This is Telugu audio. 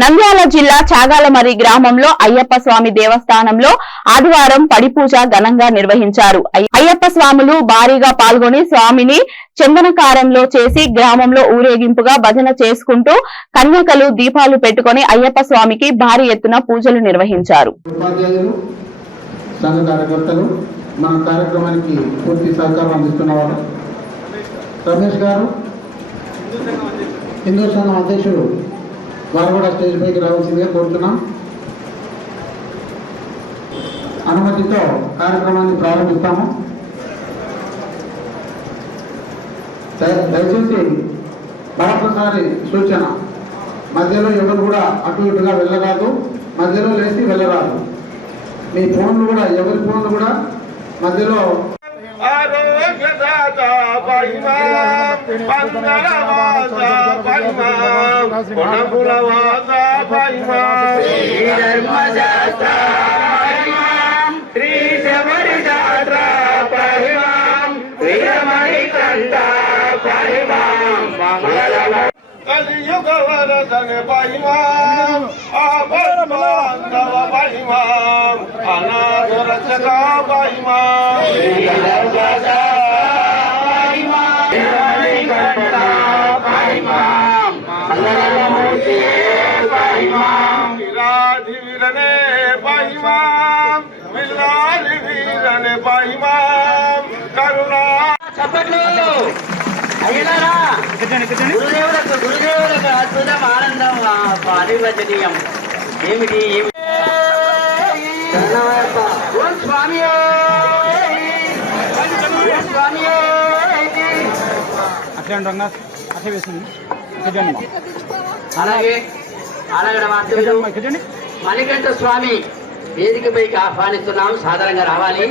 నంద్యాల జిల్లా చాగాలమర్రి గ్రామంలో అయ్యప్ప స్వామి దేవస్థానంలో ఆదివారం పడిపూజ ఘనంగా నిర్వహించారు. అయ్యప్ప స్వాములు భారీగా పాల్గొని స్వామిని చందనకారంలో చేసి గ్రామంలో ఊరేగింపుగా భజన చేసుకుంటూ కన్యకలు దీపాలు పెట్టుకుని అయ్యప్ప స్వామికి భారీ ఎత్తున పూజలు నిర్వహించారు. మన కార్యక్రమానికి పూర్తి సహకారం అందిస్తున్నవారు రమేష్ గారు, హిందూ సంఘం అధ్యక్షుడు వారు కూడా స్టేజ్ పైకి రావాల్సిందిగా కోరుతున్నాం. అనుమతితో కార్యక్రమాన్ని ప్రారంభిస్తాము. దయచేసి మరొకసారి సూచన, మధ్యలో ఎవరు కూడా అటు ఇటుగా వెళ్ళరాదు, మధ్యలో లేచి వెళ్ళరాదు. మీ ఫోన్లు కూడా, ఎవరి ఫోన్లు కూడా మధ్యలో కలియుగ వరదన పైమాం ఆపద్బాంధవ పైమాం అనాథ రక్షక పైమాం విరాధి వీరనే పైమాం విల్లాలి వీరనే పైమాం కరుణా గురుదేవులకు అద్భుతం, ఆనందం, అనిర్వచనీయం. ఏమిటి స్వామి అలాగే మణికంఠ స్వామి వేదికపైకి ఆహ్వానిస్తున్నాం. సాధారణంగా రావాలి.